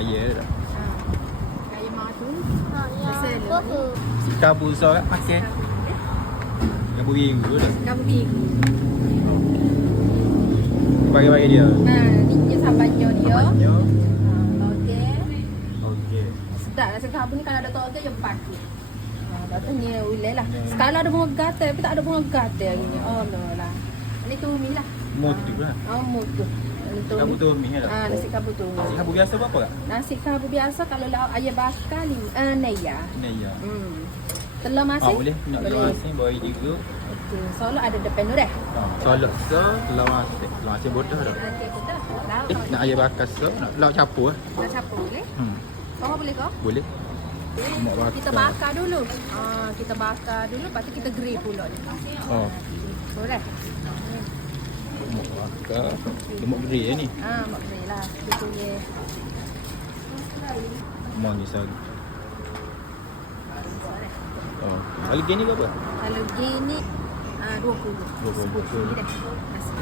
ayam dah. Ayam madu. Apa tu? Kabu besar kat makan. Kabu biru dah. Kamu biru. Bagi-bagi dia. Ni je sambalnya dia. Banyak. Okey. Okey. Sedap rasa kabu ni kalau ada toge je pakai. Lepas ni ulai lah. Sekarang ada bunga gatal tapi tak ada bunga gatal hari ni. Oh no lah. Ni tumi lah. Motu lah. Oh mutu. Kabu tu mi dah. Nasi kabu tu. Nasi kabu biasa berapa kak? Nasi kabu biasa kalau lauk ayam bakar neya. Ini ya. Telur masin? Boleh. Nak telur masin bawa juga. Okey. Solok ada depan tu dah. Solok so, telur masin. Telur masin bodoh dah. Okey, betul. Lauk. Nak ayam bakar so, nak lauk campur eh? Nak campur boleh? Kau boleh kau? Boleh. Nak bakar. Kita bakar dulu. Kita bakar dulu, lepas tu kita grill pula ni. Oh. Boleh? Lemak bakar. Lemak grill ni. Mak grill lah. Kita punya. Mau ni sagi. Oh. Kalau gini ke apa? Kalau gini, 20. 20. Ni dah. Nasi.